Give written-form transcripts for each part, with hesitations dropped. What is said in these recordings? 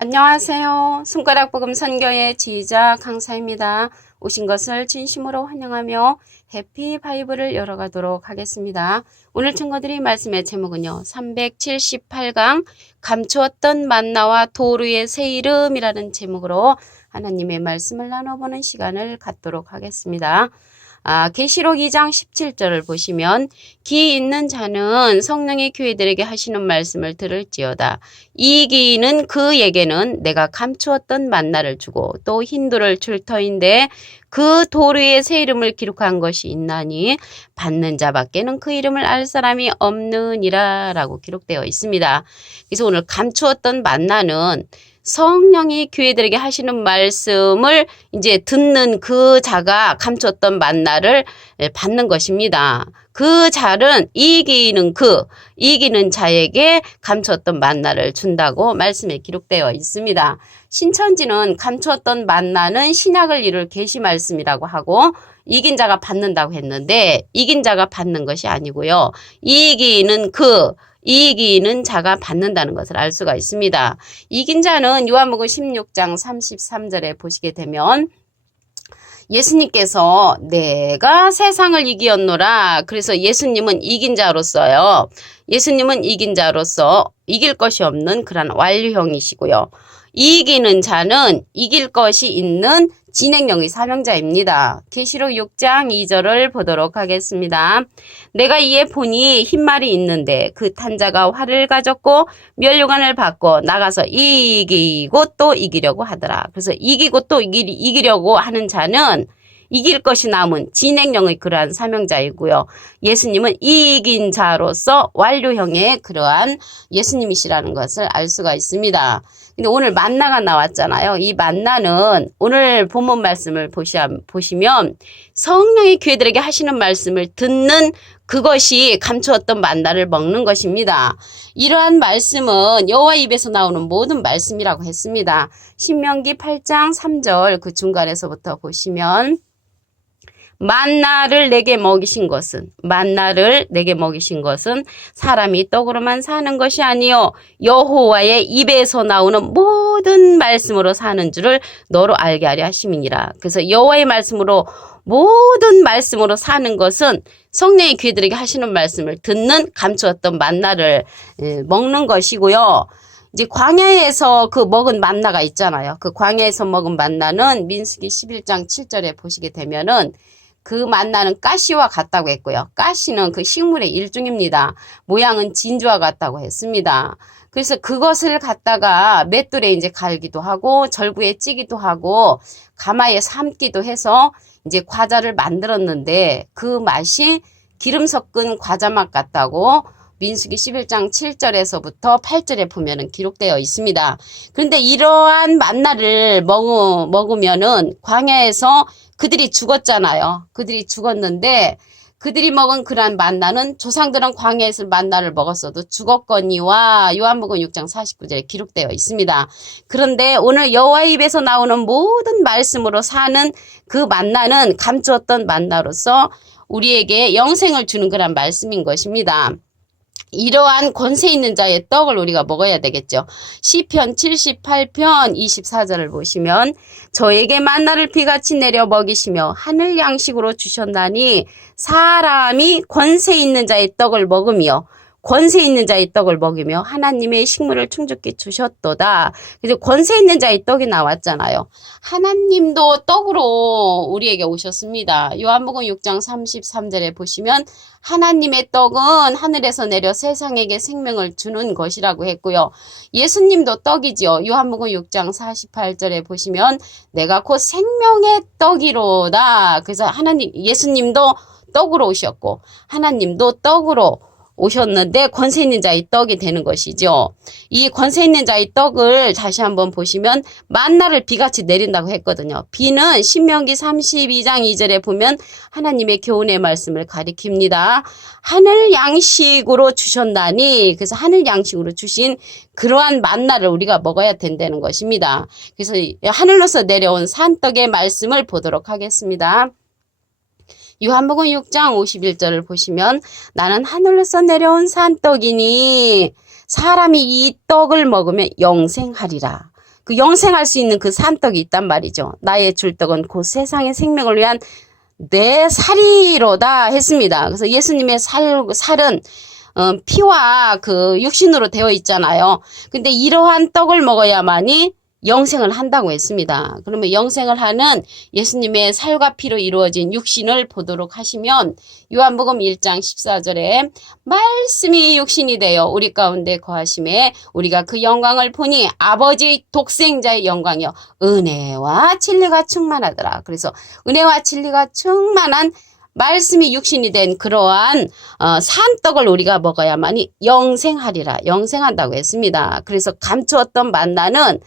안녕하세요. 손가락복음 선교의 지휘자 강사입니다. 오신 것을 진심으로 환영하며 해피 바이블을 열어가도록 하겠습니다. 오늘 친구들이 말씀의 제목은요. 378강 감추었던 만나와 도루의 새 이름이라는 제목으로 하나님의 말씀을 나눠보는 시간을 갖도록 하겠습니다. 계시록 2장 17절을 보시면 기 있는 자는 성령이 교회들에게 하시는 말씀을 들을지어다. 이기는 그에게는 내가 감추었던 만나를 주고 또 흰돌을 줄 터인데 그 돌 위에 새 이름을 기록한 것이 있나니 받는 자밖에는 그 이름을 알 사람이 없느니라 라고 기록되어 있습니다. 그래서 오늘 감추었던 만나는 성령이 교회들에게 하시는 말씀을 이제 듣는 그 자가 감췄던 만나를 받는 것입니다. 그 자는 이기는 자에게 감췄던 만나를 준다고 말씀에 기록되어 있습니다. 신천지는 감췄던 만나는 신약을 이룰 계시 말씀이라고 하고 이긴 자가 받는다고 했는데 이긴 자가 받는 것이 아니고요. 이기는 자가 받는다는 것을 알 수가 있습니다. 이긴 자는 요한복음 16장 33절에 보시게 되면 예수님께서 내가 세상을 이기었노라. 그래서 예수님은 이긴 자로서요. 예수님은 이긴 자로서 이길 것이 없는 그런 완료형이시고요. 이기는 자는 이길 것이 있는 진행형의 사명자입니다. 계시록 6장 2절을 보도록 하겠습니다. 내가 이에 보니 흰말이 있는데 그 탄자가 활을 가졌고 면류관을 받고 나가서 이기고 또 이기려고 하더라. 그래서 이기고 또 이기려고 하는 자는 이길 것이 남은 진행형의 그러한 사명자이고요. 예수님은 이긴 자로서 완료형의 그러한 예수님이시라는 것을 알 수가 있습니다. 근데 오늘 만나가 나왔잖아요. 이 만나는 오늘 본문 말씀을 보시면 성령이 교회들에게 하시는 말씀을 듣는 그것이 감추었던 만나를 먹는 것입니다. 이러한 말씀은 여호와 입에서 나오는 모든 말씀이라고 했습니다. 신명기 8장 3절 그 중간에서부터 보시면 만나를 내게 먹이신 것은 사람이 떡으로만 사는 것이 아니요 여호와의 입에서 나오는 모든 말씀으로 사는 줄을 너로 알게 하려 하심이니라. 그래서 여호와의 말씀으로 모든 말씀으로 사는 것은 성령의 귀들에게 하시는 말씀을 듣는 감추었던 만나를 먹는 것이고요. 이제 광야에서 그 먹은 만나가 있잖아요. 그 광야에서 먹은 만나는 민수기 11장 7절에 보시게 되면은 그 만나는 가시와 같다고 했고요. 가시는 그 식물의 일종입니다. 모양은 진주와 같다고 했습니다. 그래서 그것을 갖다가 맷돌에 이제 갈기도 하고 절구에 찌기도 하고 가마에 삶기도 해서 이제 과자를 만들었는데 그 맛이 기름 섞은 과자 맛 같다고 민수기 11장 7절에서부터 8절에 보면은 기록되어 있습니다. 그런데 이러한 만나를 먹으면은 광야에서 그들이 죽었잖아요. 그들이 죽었는데 그들이 먹은 그러한 만나는 조상들은 광야에서 만나를 먹었어도 죽었거니와 요한복음 6장 49절에 기록되어 있습니다. 그런데 오늘 여호와의 입에서 나오는 모든 말씀으로 사는 그 만나는 감추었던 만나로서 우리에게 영생을 주는 그런 말씀인 것입니다. 이러한 권세 있는 자의 떡을 우리가 먹어야 되겠죠. 시편 78편 24절을 보시면 저에게 만나를 비같이 내려 먹이시며 하늘 양식으로 주셨나니 사람이 권세 있는 자의 떡을 먹으며 하나님의 식물을 충족히 주셨도다. 그래서 권세 있는 자의 떡이 나왔잖아요. 하나님도 떡으로 우리에게 오셨습니다. 요한복음 6장 33절에 보시면 하나님의 떡은 하늘에서 내려 세상에게 생명을 주는 것이라고 했고요. 예수님도 떡이지요. 요한복음 6장 48절에 보시면 내가 곧 생명의 떡이로다. 그래서 예수님도 떡으로 오셨고 하나님도 떡으로 오셨는데 권세 있는 자의 떡이 되는 것이죠. 이 권세 있는 자의 떡을 다시 한번 보시면 만나를 비같이 내린다고 했거든요. 비는 신명기 32장 2절에 보면 하나님의 교훈의 말씀을 가리킵니다. 하늘 양식으로 주셨나니 그래서 하늘 양식으로 주신 그러한 만나를 우리가 먹어야 된다는 것입니다. 그래서 하늘로서 내려온 산떡의 말씀을 보도록 하겠습니다. 요한복음 6장 51절을 보시면 나는 하늘에서 내려온 산떡이니 사람이 이 떡을 먹으면 영생하리라. 그 영생할 수 있는 그 산떡이 있단 말이죠. 나의 줄 떡은 곧 세상의 생명을 위한 내 살이로다 했습니다. 그래서 예수님의 살은 피와 그 육신으로 되어 있잖아요. 근데 이러한 떡을 먹어야만이 영생을 한다고 했습니다. 그러면 영생을 하는 예수님의 살과 피로 이루어진 육신을 보도록 하시면 요한복음 1장 14절에 말씀이 육신이 되어 우리 가운데 거하심에 우리가 그 영광을 보니 아버지 독생자의 영광이요 은혜와 진리가 충만하더라. 그래서 은혜와 진리가 충만한 말씀이 육신이 된 그러한 산떡을 우리가 먹어야만이 영생하리라. 영생한다고 했습니다. 그래서 감추었던 만나는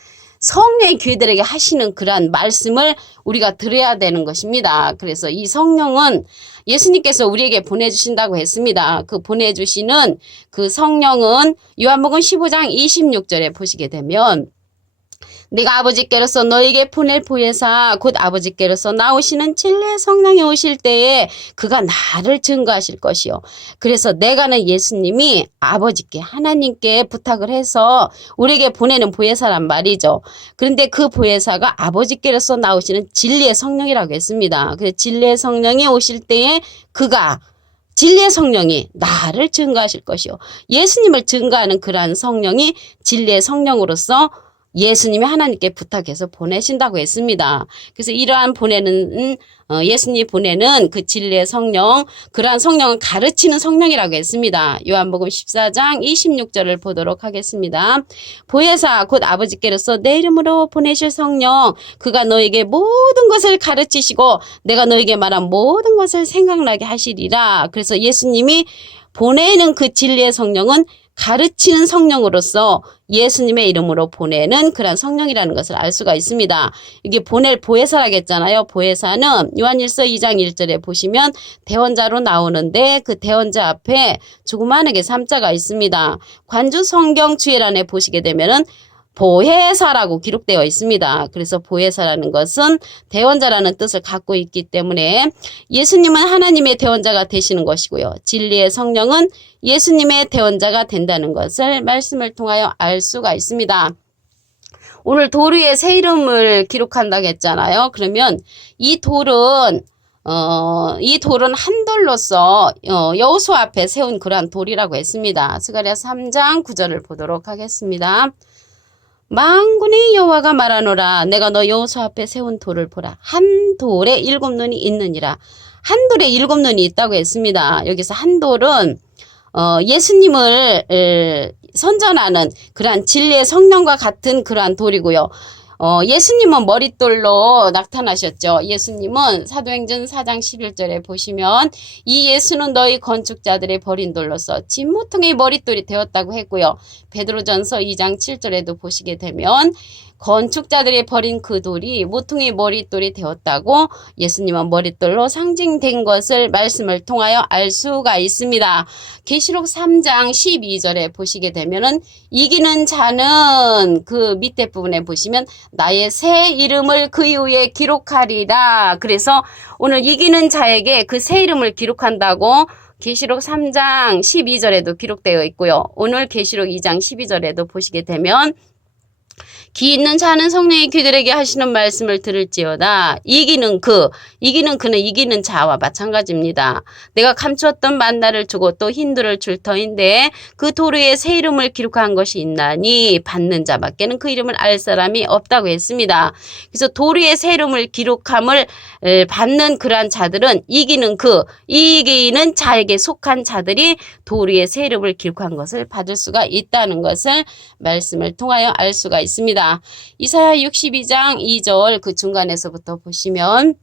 성령의 교회들에게 하시는 그러한 말씀을 우리가 들어야 되는 것입니다. 그래서 이 성령은 예수님께서 우리에게 보내주신다고 했습니다. 그 보내주시는 그 성령은 요한복음 15장 26절에 보시게 되면 내가 아버지께로서 너에게 보낼 보혜사 곧 아버지께로서 나오시는 진리의 성령이 오실 때에 그가 나를 증거하실 것이요. 그래서 내가는 예수님이 아버지께 하나님께 부탁을 해서 우리에게 보내는 보혜사란 말이죠. 그런데 그 보혜사가 아버지께로서 나오시는 진리의 성령이라고 했습니다. 그래서 진리의 성령이 오실 때에 그가 진리의 성령이 나를 증거하실 것이요. 예수님을 증거하는 그러한 성령이 진리의 성령으로서 예수님이 하나님께 부탁해서 보내신다고 했습니다. 그래서 이러한 예수님이 보내는 그 진리의 성령, 그러한 성령은 가르치는 성령이라고 했습니다. 요한복음 14장 26절을 보도록 하겠습니다. 보혜사 곧 아버지께로서 내 이름으로 보내실 성령, 그가 너에게 모든 것을 가르치시고 내가 너에게 말한 모든 것을 생각나게 하시리라. 그래서 예수님이 보내는 그 진리의 성령은 가르치는 성령으로서 예수님의 이름으로 보내는 그런 성령이라는 것을 알 수가 있습니다. 이게 보낼 보혜사라고 했잖아요. 보혜사는 요한일서 2장 1절에 보시면 대언자로 나오는데 그 대언자 앞에 조그마하게 3자가 있습니다. 관주 성경 주예란에 보시게 되면은 보혜사라고 기록되어 있습니다. 그래서 보혜사라는 것은 대언자라는 뜻을 갖고 있기 때문에 예수님은 하나님의 대언자가 되시는 것이고요. 진리의 성령은 예수님의 대언자가 된다는 것을 말씀을 통하여 알 수가 있습니다. 오늘 돌 위에 새 이름을 기록한다고 했잖아요. 그러면 이 돌은 한 돌로서 여호수아 앞에 세운 그러한 돌이라고 했습니다. 스가랴 3장 9절을 보도록 하겠습니다. 만군의 여호와가 말하노라 내가 너 여호수아 앞에 세운 돌을 보라 한 돌에 7눈이 있느니라. 한 돌에 7눈이 있다고 했습니다. 여기서 한 돌은 예수님을 선전하는 그러한 진리의 성령과 같은 그러한 돌이고요. 예수님은 머릿돌로 나타나셨죠. 예수님은 사도행전 4장 11절에 보시면 이 예수는 너희 건축자들의 버린 돌로서 진모퉁이의 머릿돌이 되었다고 했고요. 베드로전서 2장 7절에도 보시게 되면 건축자들이 버린 그 돌이 모퉁이 머릿돌이 되었다고 예수님은 머릿돌로 상징된 것을 말씀을 통하여 알 수가 있습니다. 계시록 3장 12절에 보시게 되면은 이기는 자는 그 밑에 부분에 보시면 나의 새 이름을 그 이후에 기록하리라. 그래서 오늘 이기는 자에게 그 새 이름을 기록한다고 계시록 3장 12절에도 기록되어 있고요. 오늘 계시록 2장 12절에도 보시게 되면 기 있는 자는 성령의 귀들에게 하시는 말씀을 들을지어다. 이기는 그는 이기는 자와 마찬가지입니다. 내가 감추었던 만나를 주고 또 흰돌을 줄 터인데 그 돌 위에 새 이름을 기록한 것이 있나니 받는 자밖에는 그 이름을 알 사람이 없다고 했습니다. 그래서 돌 위에 새 이름을 기록함을 받는 그러한 자들은 이기는 자에게 속한 자들이 돌 위에 새 이름을 기록한 것을 받을 수가 있다는 것을 말씀을 통하여 알 수가 있습니다. 이사야 62장 2절 그 중간에서부터 보시면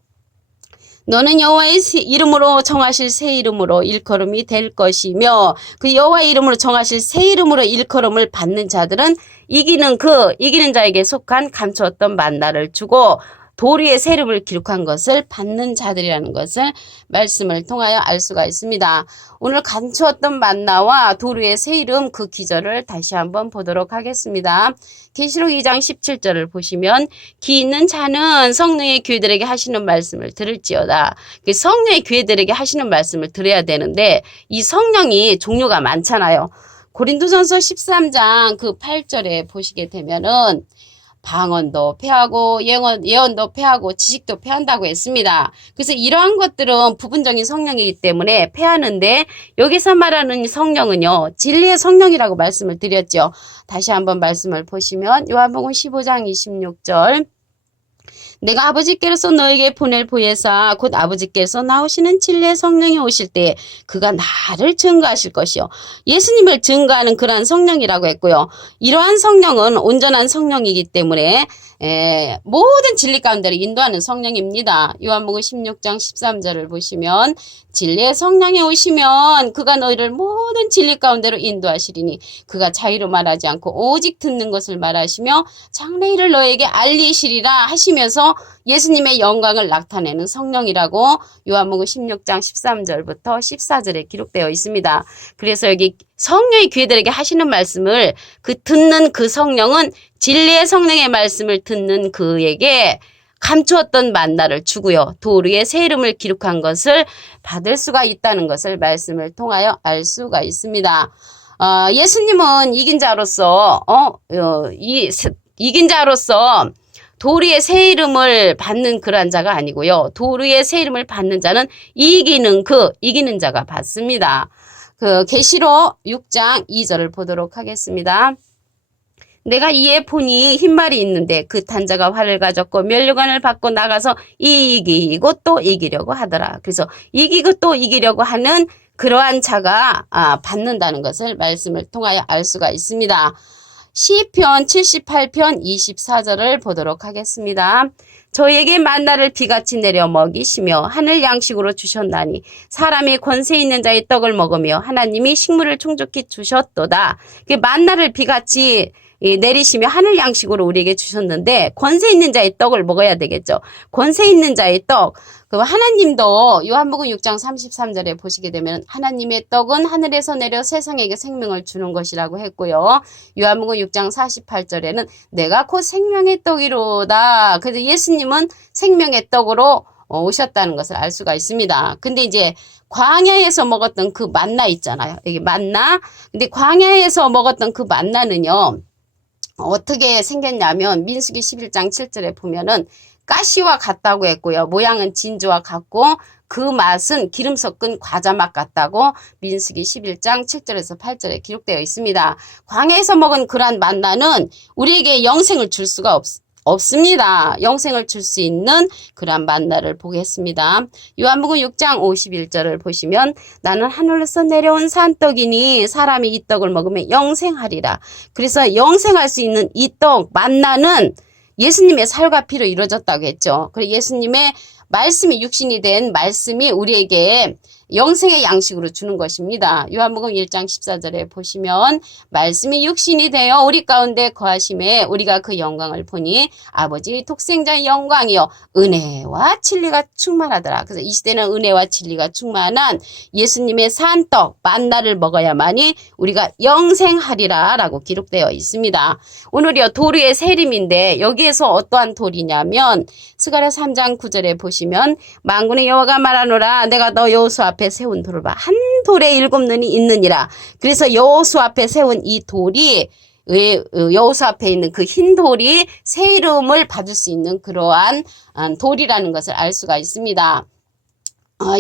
너는 여호와의 이름으로 정하실 새 이름으로 일컬음이 될 것이며 그 여호와의 이름으로 정하실 새 이름으로 일컬음을 받는 자들은 이기는 자에게 속한 감추었던 만나를 주고 돌 위에 새 이름을 기록한 것을 받는 자들이라는 것을 말씀을 통하여 알 수가 있습니다. 오늘 감추었던 만나와 돌 위에 새 이름 그 기절을 다시 한번 보도록 하겠습니다. 계시록 2장 17절을 보시면 기 있는 자는 성령의 교회들에게 하시는 말씀을 들을지어다. 성령의 교회들에게 하시는 말씀을 들어야 되는데 이 성령이 종류가 많잖아요. 고린도전서 13장 그 8절에 보시게 되면은 방언도 패하고 예언도 패하고 지식도 패한다고 했습니다. 그래서 이러한 것들은 부분적인 성령이기 때문에 패하는데 여기서 말하는 성령은요. 진리의 성령이라고 말씀을 드렸죠. 다시 한번 말씀을 보시면 요한복음 15장 26절 내가 아버지께로서 너에게 보낼 보혜사 곧 아버지께서 나오시는 진리의 성령이 오실 때 그가 나를 증거하실 것이요. 예수님을 증거하는 그러한 성령이라고 했고요. 이러한 성령은 온전한 성령이기 때문에 모든 진리 가운데로 인도하는 성령입니다. 요한복음 16장 13절을 보시면 진리의 성령이 오시면 그가 너희를 모든 진리 가운데로 인도하시리니 그가 자유로 말하지 않고 오직 듣는 것을 말하시며 장래일을 너에게 알리시리라 하시면서 예수님의 영광을 나타내는 성령이라고 요한복음 16장 13절부터 14절에 기록되어 있습니다. 그래서 여기 성령이 교회들에게 하시는 말씀을 듣는 그 성령은 진리의 성령의 말씀을 듣는 그에게 감추었던 만나를 주고요. 도리의 새 이름을 기록한 것을 받을 수가 있다는 것을 말씀을 통하여 알 수가 있습니다. 예수님은 이긴 자로서 도리의 새 이름을 받는 그러한 자가 아니고요. 도리의 새 이름을 받는 자는 이기는 자가 받습니다. 계시록 6장 2절을 보도록 하겠습니다. 내가 이에 보니 흰말이 있는데 그 탄자가 활을 가졌고 면류관을 받고 나가서 이기고 또 이기려고 하더라. 그래서 이기고 또 이기려고 하는 그러한 자가 받는다는 것을 말씀을 통하여 알 수가 있습니다. 시편 78편 24절을 보도록 하겠습니다. 저에게 만나를 비같이 내려 먹이시며 하늘 양식으로 주셨나니 사람이 권세 있는 자의 떡을 먹으며 하나님이 식물을 충족히 주셨도다. 만나를 비같이 내리시며 하늘 양식으로 우리에게 주셨는데 권세 있는 자의 떡을 먹어야 되겠죠. 권세 있는 자의 떡. 하나님도 요한복음 6장 33절에 보시게 되면 하나님의 떡은 하늘에서 내려 세상에게 생명을 주는 것이라고 했고요. 요한복음 6장 48절에는 내가 곧 생명의 떡이로다. 그래서 예수님은 생명의 떡으로 오셨다는 것을 알 수가 있습니다. 근데 이제 광야에서 먹었던 그 만나 있잖아요. 여기 만나. 근데 광야에서 먹었던 그 만나는요. 어떻게 생겼냐면 민수기 11장 7절에 보면은 가시와 같다고 했고요. 모양은 진주와 같고 그 맛은 기름 섞은 과자 맛 같다고 민수기 11장 7절에서 8절에 기록되어 있습니다. 광야에서 먹은 그러한 만나는 우리에게 영생을 줄 수가 없습니다. 영생을 줄 수 있는 그러한 만나를 보겠습니다. 요한복음 6장 51절을 보시면 나는 하늘에서 내려온 산떡이니 사람이 이 떡을 먹으면 영생하리라. 그래서 영생할 수 있는 이 떡 만나는 예수님의 살과 피로 이루어졌다고 했죠. 그리고 예수님의 말씀이 육신이 된 말씀이 우리에게 영생의 양식으로 주는 것입니다. 요한복음 1장 14절에 보시면 말씀이 육신이 되어 우리 가운데 거하심에 우리가 그 영광을 보니 아버지 독생자의 영광이요 은혜와 진리가 충만하더라. 그래서 이 시대는 은혜와 진리가 충만한 예수님의 산떡 만나를 먹어야만이 우리가 영생하리라 라고 기록되어 있습니다. 오늘이요 도리의 세림인데 여기에서 어떠한 돌이냐면 스가랴 3장 9절에 보시면 만군의 여호와가 말하노라 내가 너 여호수 앞에 세운 돌을 봐. 한 돌에 7눈이 있느니라. 그래서 여호수 앞에 세운 이 돌이 여호수 앞에 있는 그 흰 돌이 새 이름을 받을 수 있는 그러한 돌이라는 것을 알 수가 있습니다.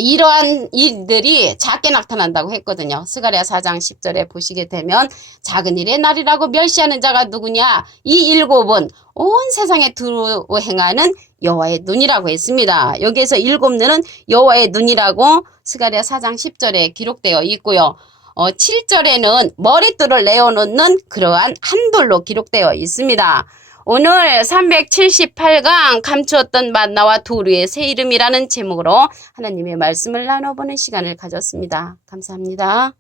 이러한 일들이 작게 나타난다고 했거든요. 스가랴 4장 10절에 보시게 되면 작은 일의 날이라고 멸시하는 자가 누구냐? 이 7은 온 세상에 두루 행하는 여호와의 눈이라고 했습니다. 여기에서 7눈은 여호와의 눈이라고 스가랴 4장 10절에 기록되어 있고요. 7절에는 머릿돌을 내어놓는 그러한 한 돌로 기록되어 있습니다. 오늘 378강 감추었던 만나와 도리의 새 이름이라는 제목으로 하나님의 말씀을 나눠보는 시간을 가졌습니다. 감사합니다.